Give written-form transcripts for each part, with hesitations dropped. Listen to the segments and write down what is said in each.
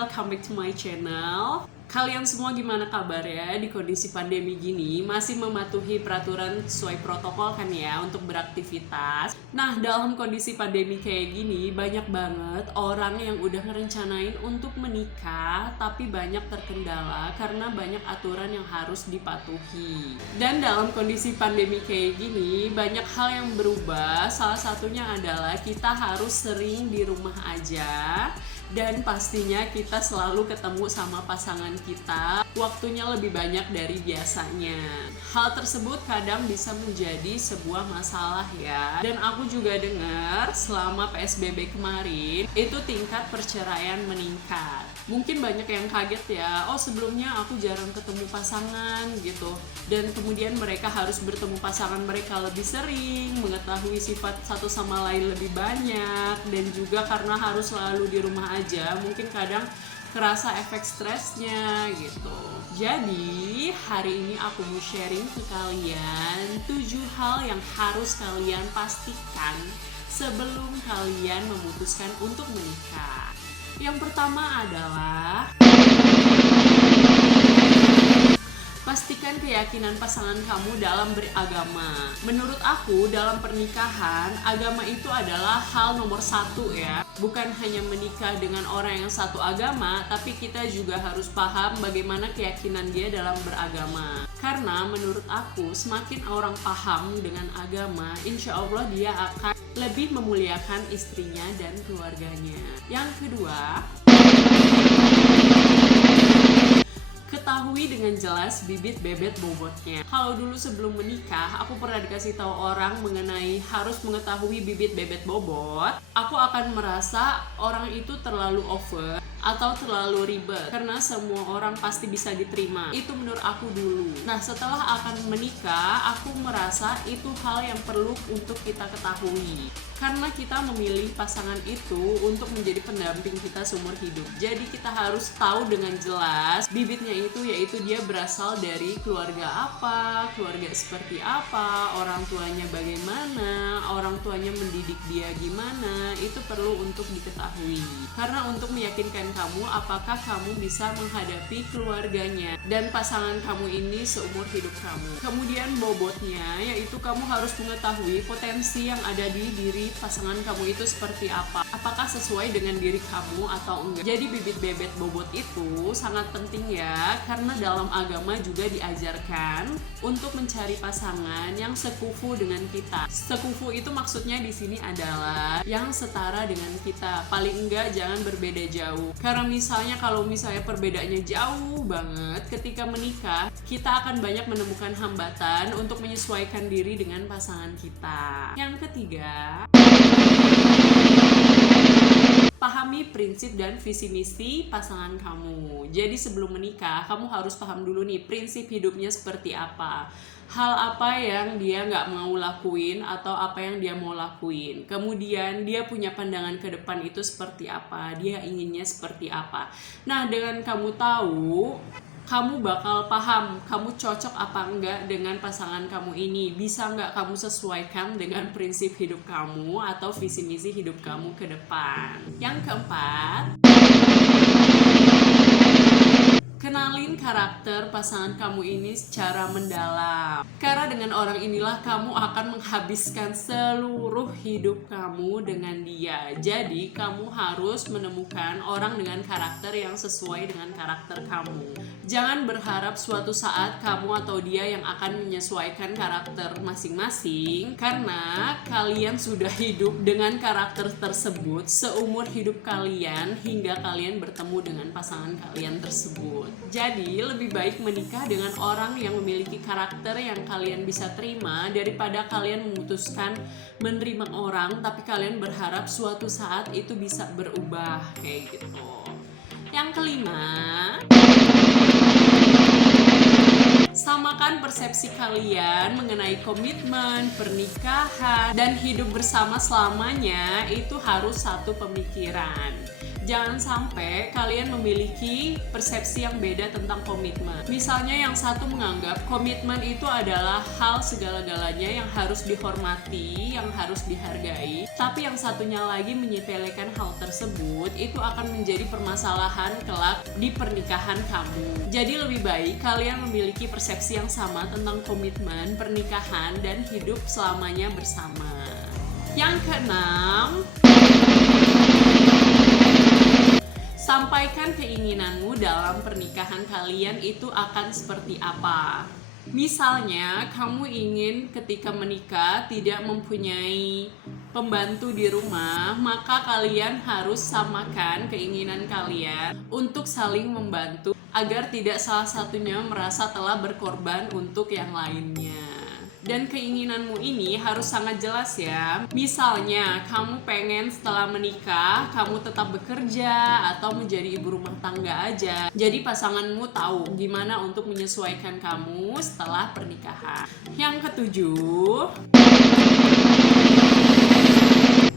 welcome back to my channel. Kalian semua gimana kabarnya di kondisi pandemi gini? Masih mematuhi peraturan sesuai protokol kan ya untuk beraktivitas? Nah, dalam kondisi pandemi kayak gini banyak banget orang yang udah ngerencanain untuk menikah tapi banyak terkendala karena banyak aturan yang harus dipatuhi. Dan dalam kondisi pandemi kayak gini banyak hal yang berubah. Salah satunya adalah kita harus sering di rumah aja. Dan pastinya kita selalu ketemu sama pasangan kita, waktunya lebih banyak dari biasanya. Hal tersebut kadang bisa menjadi sebuah masalah ya. Dan aku juga dengar selama PSBB kemarin, itu tingkat perceraian meningkat. Mungkin banyak yang kaget ya, oh sebelumnya aku jarang ketemu pasangan gitu. Dan kemudian mereka harus bertemu pasangan mereka lebih sering, mengetahui sifat satu sama lain lebih banyak, dan juga karena harus selalu di rumah aja, mungkin kadang kerasa efek stresnya gitu. Jadi hari ini aku mau sharing ke kalian 7 hal yang harus kalian pastikan sebelum kalian memutuskan untuk menikah. Yang pertama adalah pastikan keyakinan pasangan kamu dalam beragama. Menurut aku, dalam pernikahan, agama itu adalah hal nomor 1 ya. Bukan hanya menikah dengan orang yang satu agama, tapi kita juga harus paham bagaimana keyakinan dia dalam beragama. Karena menurut aku, semakin orang paham dengan agama, insya Allah dia akan lebih memuliakan istrinya dan keluarganya. Yang kedua, ketahui dengan jelas bibit bebet bobotnya. Kalau dulu sebelum menikah, aku pernah dikasih tahu orang mengenai harus mengetahui bibit bebet bobot. Aku akan merasa orang itu terlalu over atau terlalu ribet karena semua orang pasti bisa diterima. Itu menurut aku dulu. Nah, setelah akan menikah, aku merasa itu hal yang perlu untuk kita ketahui. Karena kita memilih pasangan itu untuk menjadi pendamping kita seumur hidup. Jadi kita harus tahu dengan jelas bibitnya itu, yaitu dia berasal dari keluarga apa, keluarga seperti apa, orang tuanya bagaimana, orang tuanya mendidik dia gimana. Itu perlu untuk diketahui. Karena untuk meyakinkan kamu apakah kamu bisa menghadapi keluarganya dan pasangan kamu ini seumur hidup kamu. Kemudian bobotnya, yaitu kamu harus mengetahui potensi yang ada di diri pasangan kamu itu seperti apa, apakah sesuai dengan diri kamu atau enggak. Jadi bibit bebet bobot itu sangat penting ya, karena dalam agama juga diajarkan untuk mencari pasangan yang sekufu dengan kita. Sekufu itu maksudnya di sini adalah yang setara dengan kita, paling enggak jangan berbeda jauh. Karena misalnya kalau perbedaannya jauh banget, ketika menikah kita akan banyak menemukan hambatan untuk menyesuaikan diri dengan pasangan kita. Yang ketiga, pahami prinsip dan visi misi pasangan kamu. Jadi sebelum menikah, kamu harus paham dulu nih prinsip hidupnya seperti apa. Hal apa yang dia nggak mau lakuin atau apa yang dia mau lakuin. Kemudian dia punya pandangan ke depan itu seperti apa, dia inginnya seperti apa. Nah, dengan kamu tahu, kamu bakal paham kamu cocok apa enggak dengan pasangan kamu ini. Bisa enggak kamu sesuaikan dengan prinsip hidup kamu atau visi misi hidup kamu ke depan. Yang keempat, kenalin karakter pasangan kamu ini secara mendalam. Karena dengan orang inilah kamu akan menghabiskan seluruh hidup kamu dengan dia. Jadi kamu harus menemukan orang dengan karakter yang sesuai dengan karakter kamu. Jangan berharap suatu saat kamu atau dia yang akan menyesuaikan karakter masing-masing, karena kalian sudah hidup dengan karakter tersebut seumur hidup kalian hingga kalian bertemu dengan pasangan kalian tersebut. Jadi lebih baik menikah dengan orang yang memiliki karakter yang kalian bisa terima daripada kalian memutuskan menerima orang tapi kalian berharap suatu saat itu bisa berubah kayak gitu. Yang kelima, samakan persepsi kalian mengenai komitmen, pernikahan, dan hidup bersama selamanya itu harus satu pemikiran. Jangan sampai kalian memiliki persepsi yang beda tentang komitmen. Misalnya yang satu menganggap komitmen itu adalah hal segala-galanya yang harus dihormati, yang harus dihargai, tapi yang satunya lagi menyepelekan hal tersebut, itu akan menjadi permasalahan kelak di pernikahan kamu. Jadi lebih baik kalian memiliki persepsi yang sama tentang komitmen, pernikahan, dan hidup selamanya bersama. Yang keenam, sampaikan keinginanmu dalam pernikahan kalian itu akan seperti apa. Misalnya, kamu ingin ketika menikah tidak mempunyai pembantu di rumah, maka kalian harus samakan keinginan kalian untuk saling membantu agar tidak salah satunya merasa telah berkorban untuk yang lainnya. Dan keinginanmu ini harus sangat jelas ya. Misalnya, kamu pengen setelah menikah, kamu tetap bekerja atau menjadi ibu rumah tangga aja. Jadi pasanganmu tahu gimana untuk menyesuaikan kamu setelah pernikahan. Yang ketujuh,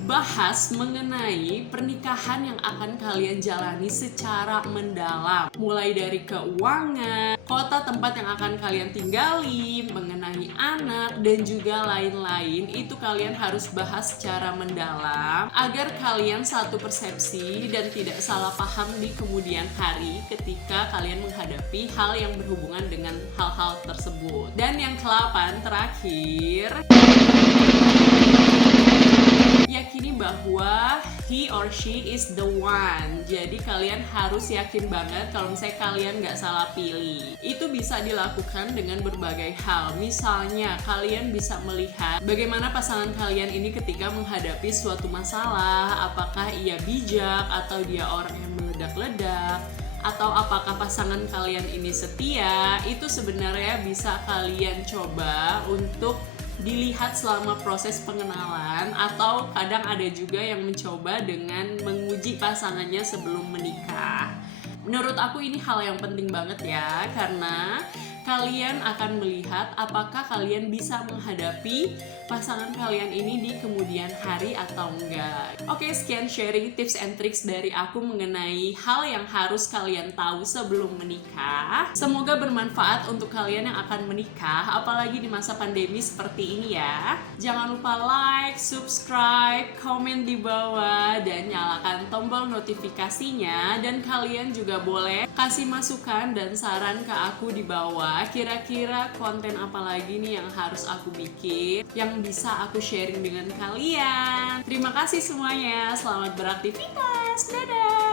bahas mengenai pernikahan yang akan kalian jalani secara mendalam, mulai dari keuangan, kota tempat yang akan kalian tinggali, mengenai anak, dan juga lain-lain. Itu kalian harus bahas secara mendalam agar kalian satu persepsi dan tidak salah paham di kemudian hari ketika kalian menghadapi hal yang berhubungan dengan hal-hal tersebut. Dan yang ke-8 terakhir, yakini bahwa he or she is the one. Jadi kalian harus yakin banget kalau misalnya kalian gak salah pilih. Itu bisa dilakukan dengan berbagai hal. Misalnya kalian bisa melihat bagaimana pasangan kalian ini ketika menghadapi suatu masalah. Apakah ia bijak atau dia orang yang meledak-ledak, atau apakah pasangan kalian ini setia. Itu sebenarnya bisa kalian coba untuk dilihat selama proses pengenalan, atau kadang ada juga yang mencoba dengan menguji pasangannya sebelum menikah. Menurut aku ini hal yang penting banget ya, karena kalian akan melihat apakah kalian bisa menghadapi pasangan kalian ini di kemudian hari atau enggak. Oke, sekian sharing tips and tricks dari aku mengenai hal yang harus kalian tahu sebelum menikah. Semoga bermanfaat untuk kalian yang akan menikah, apalagi di masa pandemi seperti ini ya. Jangan lupa like, subscribe, komen di bawah, dan nyalakan tombol notifikasinya. Dan kalian juga boleh kasih masukan dan saran ke aku di bawah. Kira-kira konten apa lagi nih yang harus aku bikin, yang bisa aku sharing dengan kalian. Terima kasih semuanya, selamat beraktivitas, dadah!